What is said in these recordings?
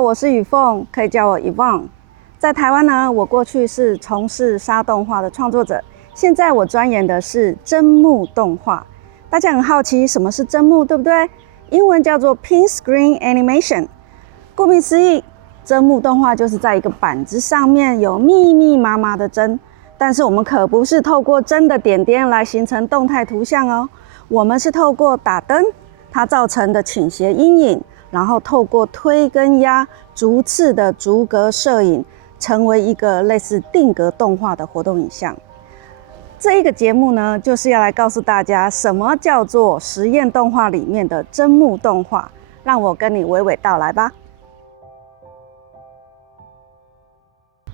我是雨凤，可以叫我 Yvonne。在台湾呢，我过去是从事沙动画的创作者，现在我钻研的是真木动画。大家很好奇什么是真木，对不对？英文叫做 Pin Screen Animation。顾名思义，真木动画就是在一个板子上面有密密麻麻的针，但是我们可不是透过针的点点来形成动态图像哦，我们是透过打灯它造成的倾斜阴影，然后透过推跟压逐次的逐格摄影，成为一个类似定格动画的活动影像。这一个节目呢，就是要来告诉大家什么叫做实验动画里面的真木动画。让我跟你娓娓道来吧。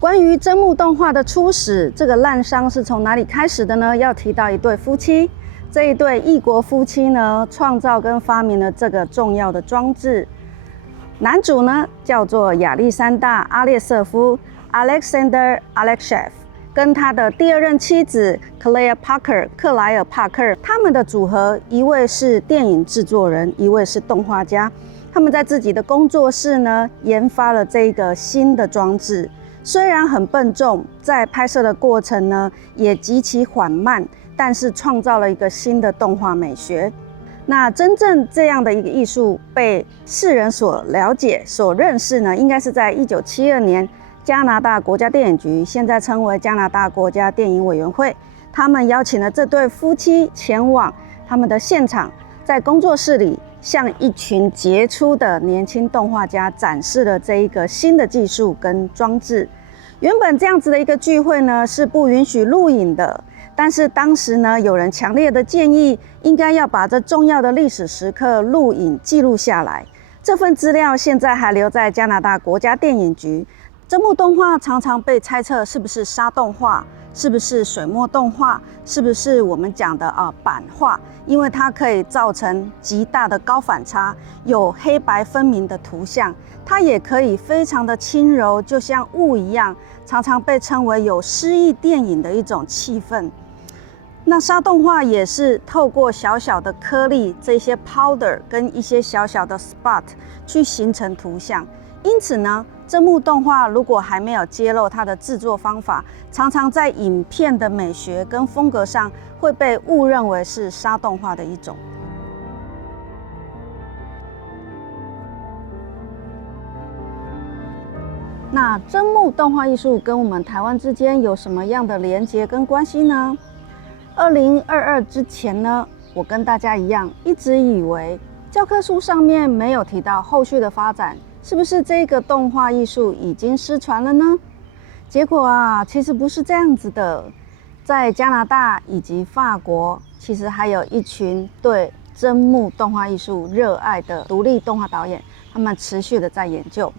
关于真木动画的初始，这个滥觞是从哪里开始的呢？要提到一对夫妻。这一对异国夫妻呢，创造跟发明了这个重要的装置。男主呢叫做亚历山大·阿列瑟夫 （Alexander Alexeyev）， 跟他的第二任妻子 Claire Parker 克莱尔·帕克。他们的组合，一位是电影制作人，一位是动画家。他们在自己的工作室呢，研发了这个新的装置。虽然很笨重，在拍摄的过程呢，也极其缓慢。但是创造了一个新的动画美学。那真正这样的一个艺术被世人所了解、所认识呢，应该是在1972年，加拿大国家电影局，现在称为加拿大国家电影委员会，他们邀请了这对夫妻前往他们的现场，在工作室里向一群杰出的年轻动画家展示了这一个新的技术跟装置。原本这样子的一个聚会呢，是不允许录影的。但是当时呢，有人强烈的建议，应该要把这重要的历史时刻录影记录下来。这份资料现在还留在加拿大国家电影局。真木动画常常被猜测是不是沙动画，是不是水墨动画，是不是我们讲的版画，因为它可以造成极大的高反差，有黑白分明的图像。它也可以非常的轻柔，就像雾一样，常常被称为有诗意电影的一种气氛。那沙动画也是透过小小的颗粒，这些 powder 跟一些小小的 spot 去形成图像。因此呢，真木动画如果还没有揭露它的制作方法，常常在影片的美学跟风格上会被误认为是沙动画的一种。那真木动画艺术跟我们台湾之间有什么样的连结跟关系呢？2022之前呢，我跟大家一样，一直以为教科书上面没有提到后续的发展，是不是这个动画艺术已经失传了呢？结果啊，其实不是这样子的。在加拿大以及法国，其实还有一群对真木动画艺术热爱的独立动画导演，他们持续的在研究。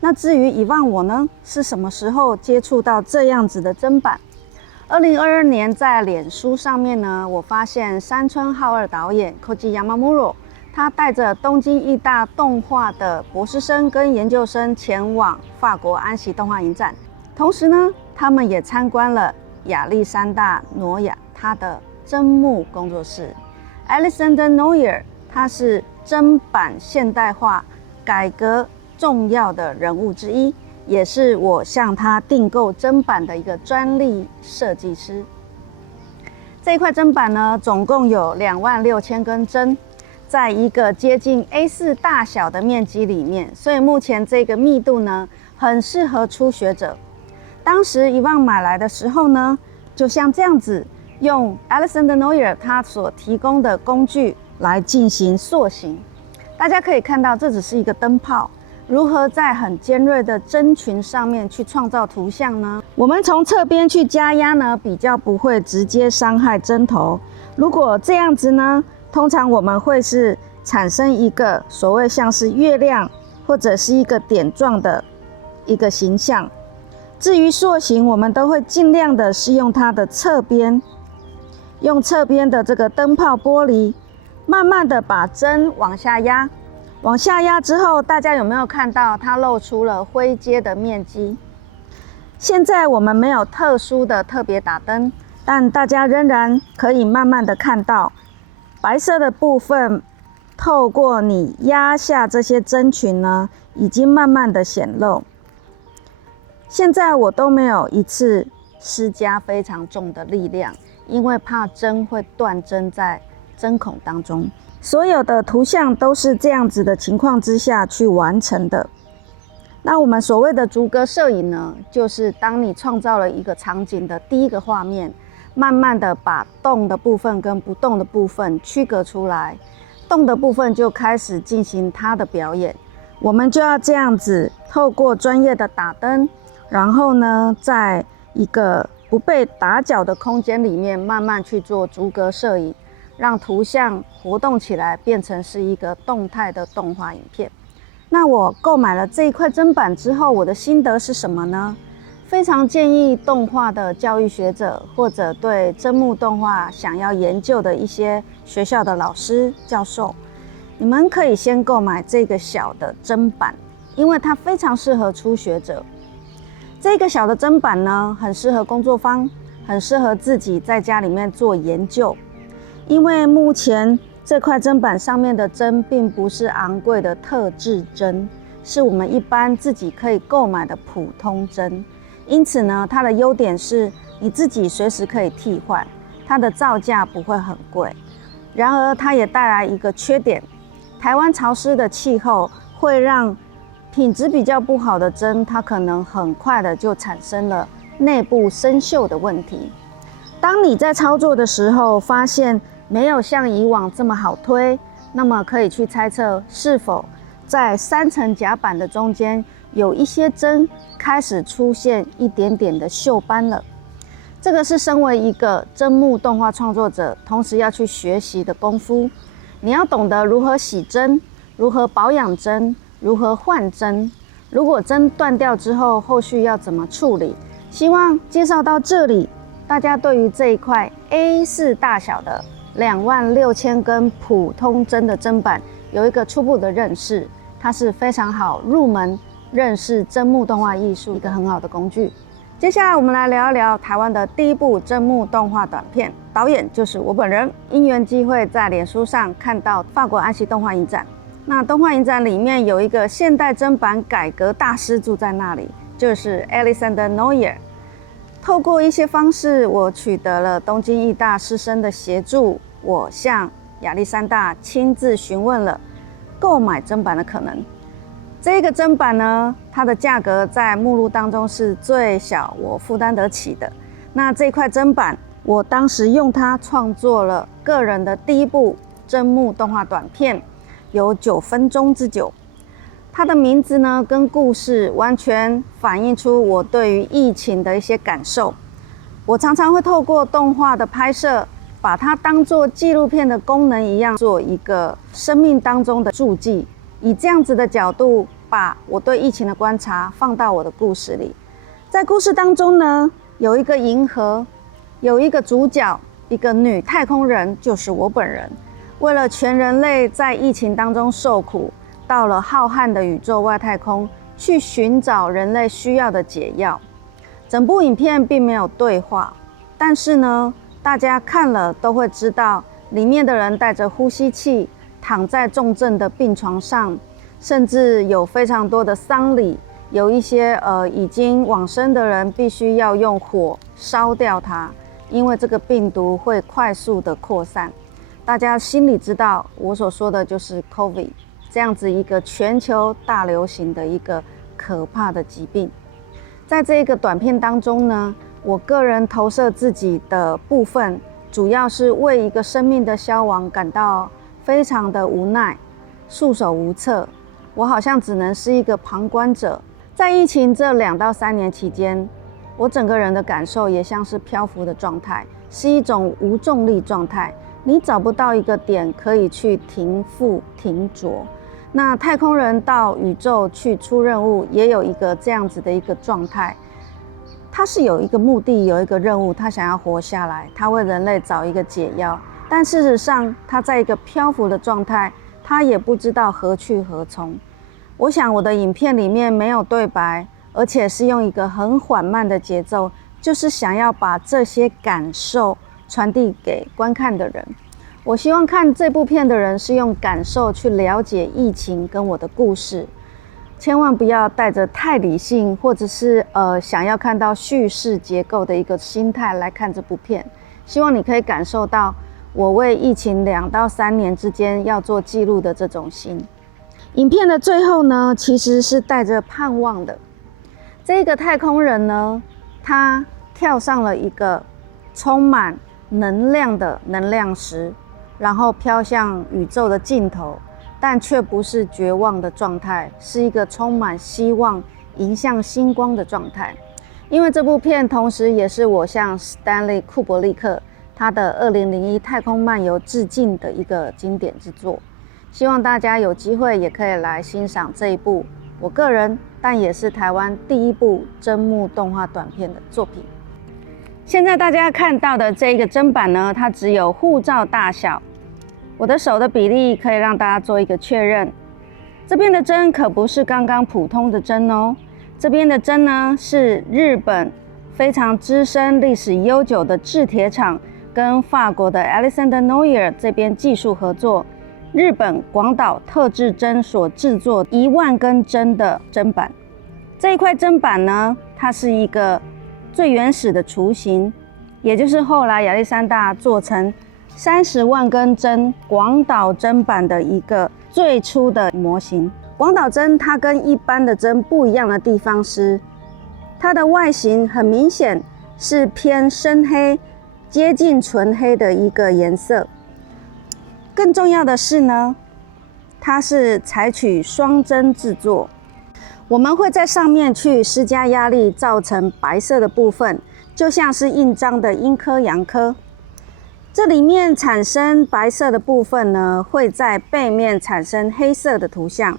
那至于Yvonne我呢，是什么时候接触到这样子的真版？2022年在脸书上面呢，我发现山村浩二导演 Koji Yamamuro， 他带着东京艺大动画的博士生跟研究生前往法国安息动画影展，同时呢，他们也参观了亚历山大诺亚他的真木工作室。Alexander Noyer 他是真版现代化改革重要的人物之一。也是我向他订购真版的一个专利设计师。这一块真版呢，总共有26000根针，在一个接近 A4 大小的面积里面，所以目前这个密度呢，很适合初学者。当时Yvonne买来的时候呢，就像这样子，用 Alexander Noyer 他所提供的工具来进行塑形。大家可以看到，这只是一个灯泡。如何在很尖锐的针群上面去创造图像呢？我们从侧边去加压呢，比较不会直接伤害针头。如果这样子呢，通常我们会是产生一个所谓像是月亮或者是一个点状的一个形象。至于塑形，我们都会尽量的是用它的侧边，用侧边的这个灯泡玻璃，慢慢的把针往下压。往下压之后，大家有没有看到它露出了灰阶的面积？现在我们没有特殊的特别打灯，但大家仍然可以慢慢的看到白色的部分透过你压下这些针群呢，已经慢慢的显露。现在我都没有一次施加非常重的力量，因为怕针会断针在针孔当中。所有的图像都是这样子的情况之下去完成的。那我们所谓的逐格摄影呢，就是当你创造了一个场景的第一个画面，慢慢的把动的部分跟不动的部分区隔出来，动的部分就开始进行它的表演。我们就要这样子透过专业的打灯，然后呢，在一个不被打搅的空间里面慢慢去做逐格摄影，让图像活动起来，变成是一个动态的动画影片。那我购买了这一块砧板之后，我的心得是什么呢？非常建议动画的教育学者，或者对砧木动画想要研究的一些学校的老师、教授，你们可以先购买这个小的砧板，因为它非常适合初学者。这个小的砧板呢，很适合工作坊，很适合自己在家里面做研究。因为目前这块砧板上面的针并不是昂贵的特制针，是我们一般自己可以购买的普通针。因此呢，它的优点是你自己随时可以替换，它的造价不会很贵。然而它也带来一个缺点，台湾潮湿的气候会让品质比较不好的针，它可能很快的就产生了内部生锈的问题。当你在操作的时候发现没有像以往这么好推，那么可以去猜测是否在3层夹板的中间有一些针开始出现一点点的锈斑了。这个是身为一个砧木动画创作者同时要去学习的功夫。你要懂得如何洗针，如何保养针，如何换针，如果针断掉之后后续要怎么处理。希望介绍到这里，大家对于这一块 A4 大小的26000根普通针的砧板有一个初步的认识，它是非常好入门认识砧木动画艺术一个很好的工具。接下来我们来聊一聊台湾的第一部砧木动画短片，导演就是我本人。因缘机会在脸书上看到法国安息动画影展，那动画影展里面有一个现代砧板改革大师住在那里，就是 Alexander Neuer。透过一些方式，我取得了东京艺大师生的协助，我向亚历山大亲自询问了购买砧板的可能。这个砧板呢，它的价格在目录当中是最小我负担得起的。那这块砧板，我当时用它创作了个人的第一部砧木动画短片，有9分钟之久。它的名字呢跟故事完全反映出我对于疫情的一些感受。我常常会透过动画的拍摄，把它当作纪录片的功能一样，做一个生命当中的注记，以这样子的角度把我对疫情的观察放到我的故事里。在故事当中呢，有一个银河，有一个主角，一个女太空人，就是我本人。为了全人类在疫情当中受苦，到了浩瀚的宇宙外太空去寻找人类需要的解药。整部影片并没有对话，但是呢，大家看了都会知道，里面的人带着呼吸器躺在重症的病床上，甚至有非常多的丧礼，有一些已经往生的人必须要用火烧掉它，因为这个病毒会快速的扩散。大家心里知道，我所说的就是 COVID。这样子一个全球大流行的一个可怕的疾病。在这个短片当中呢，我个人投射自己的部分，主要是为一个生命的消亡感到非常的无奈，束手无策。我好像只能是一个旁观者。在疫情这2到3年期间，我整个人的感受也像是漂浮的状态，是一种无重力状态，你找不到一个点可以去停付停着。那太空人到宇宙去出任务，也有一个这样子的一个状态，他是有一个目的，有一个任务，他想要活下来，他为人类找一个解药。但事实上，他在一个漂浮的状态，他也不知道何去何从。我想我的影片里面没有对白，而且是用一个很缓慢的节奏，就是想要把这些感受传递给观看的人。我希望看这部片的人是用感受去了解疫情跟我的故事。千万不要带着太理性，或者是想要看到叙事结构的一个心态来看这部片。希望你可以感受到我为疫情2到3年之间要做记录的这种心。影片的最后呢，其实是带着盼望的。这个太空人呢，他跳上了一个充满能量的能量石，然后飘向宇宙的尽头，但却不是绝望的状态，是一个充满希望、迎向星光的状态。因为这部片同时也是我向史丹利·库伯利克他的2001太空漫游致敬的一个经典之作。希望大家有机会也可以来欣赏这一部我个人但也是台湾第一部真木动画短片的作品。现在大家看到的这个砧板呢，它只有护照大小，我的手的比例可以让大家做一个确认。这边的针可不是刚刚普通的针哦，这边的针呢是日本非常资深、历史悠久的制铁厂跟法国的 Alexander Noyer 这边技术合作，日本广岛特制针所制作1万根针的砧板。这一块砧板呢，它是一个最原始的雏形，也就是后来亚历山大做成30万根针广岛砧板的一个最初的模型。广岛针它跟一般的针不一样的地方是，它的外形很明显是偏深黑，接近纯黑的一个颜色。更重要的是呢，它是采取双针制作，我们会在上面去施加压力，造成白色的部分，就像是印章的阴刻阳刻。这里面产生白色的部分呢，会在背面产生黑色的图像。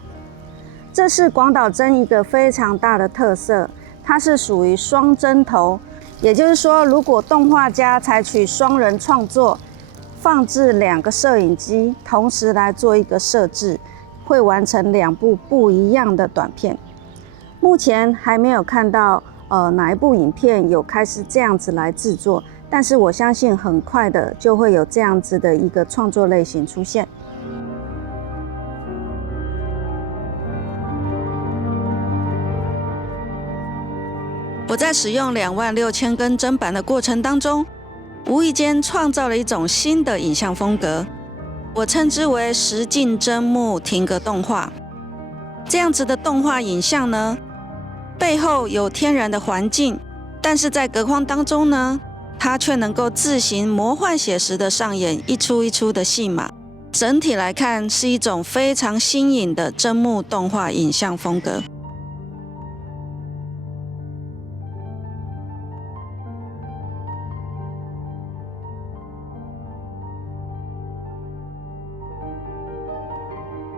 这是广岛针一个非常大的特色，它是属于双针头，也就是说，如果动画家采取双人创作，放置2个摄影机同时来做一个摄制，会完成2部不一样的短片。目前还没有看到哪一部影片有开始这样子来制作，但是我相信很快的就会有这样子的一个创作类型出现。我在使用26000根砧板的过程当中，无意间创造了一种新的影像风格，我称之为实境真木停格动画。这样子的动画影像呢，背后有天然的环境，但是在隔框当中呢，它却能够自行魔幻写实的上演一出一出的戏码。整体来看，是一种非常新颖的真木动画影像风格。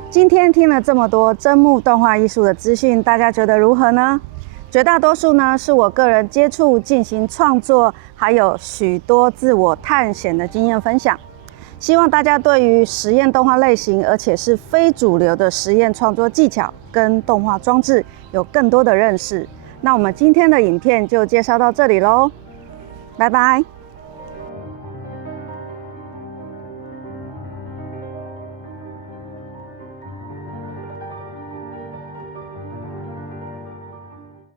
今天听了这么多真木动画艺术的资讯，大家觉得如何呢？绝大多数呢是我个人接触、进行创作，还有许多自我探险的经验分享。希望大家对于实验动画类型，而且是非主流的实验创作技巧跟动画装置有更多的认识。那我们今天的影片就介绍到这里咯，拜拜。